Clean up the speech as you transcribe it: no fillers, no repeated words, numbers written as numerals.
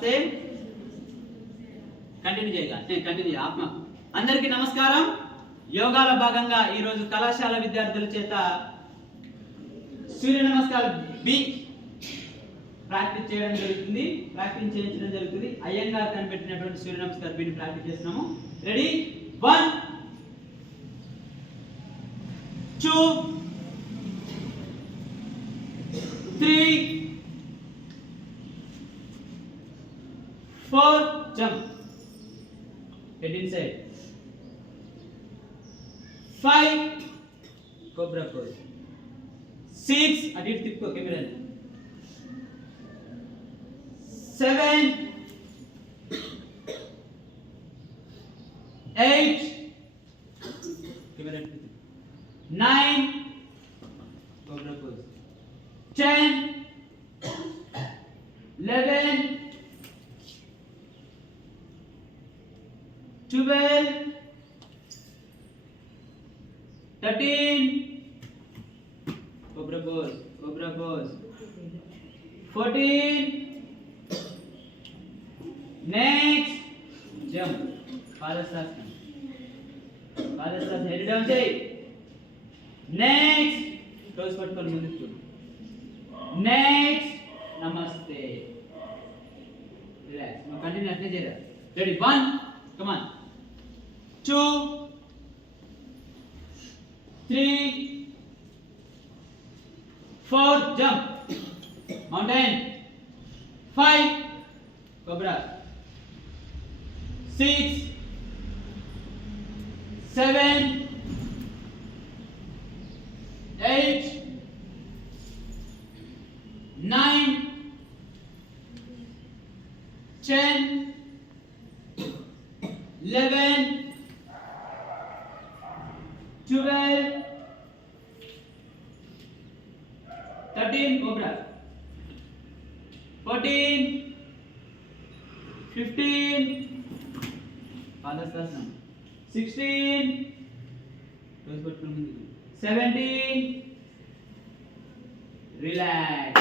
నమస్తే కంటిన్యూ ఆత్మ. అందరికీ నమస్కారం. యోగాల భాగంగా ఈ రోజు కళాశాల విద్యార్థుల చేత సూర్య నమస్కారం బి ప్రాక్టీస్ చేయించడం జరుగుతుంది. అయ్యంగార్ కనిపెట్టినటువంటి సూర్య నమస్కారం బిని ప్రాక్టీస్ చేస్తున్నాము. రెడీ? 1 2 3 4 jump, head inside, 5 cobra pose, 6 adit tipko camera, 7 8 camera, 9 cobra pose, 10 11 12 13 cobra pose, 14 next jump, Padasana, head down say, next toes pattukoni munduku, next namaste, relax, now continue atne cheyra. Ready? 1, come on, 2 3 4 jump, mountain, 5 cobra, 6 7 8 9 10 11 12 13 cobra, 14 15 Padasana, 16 17 relax.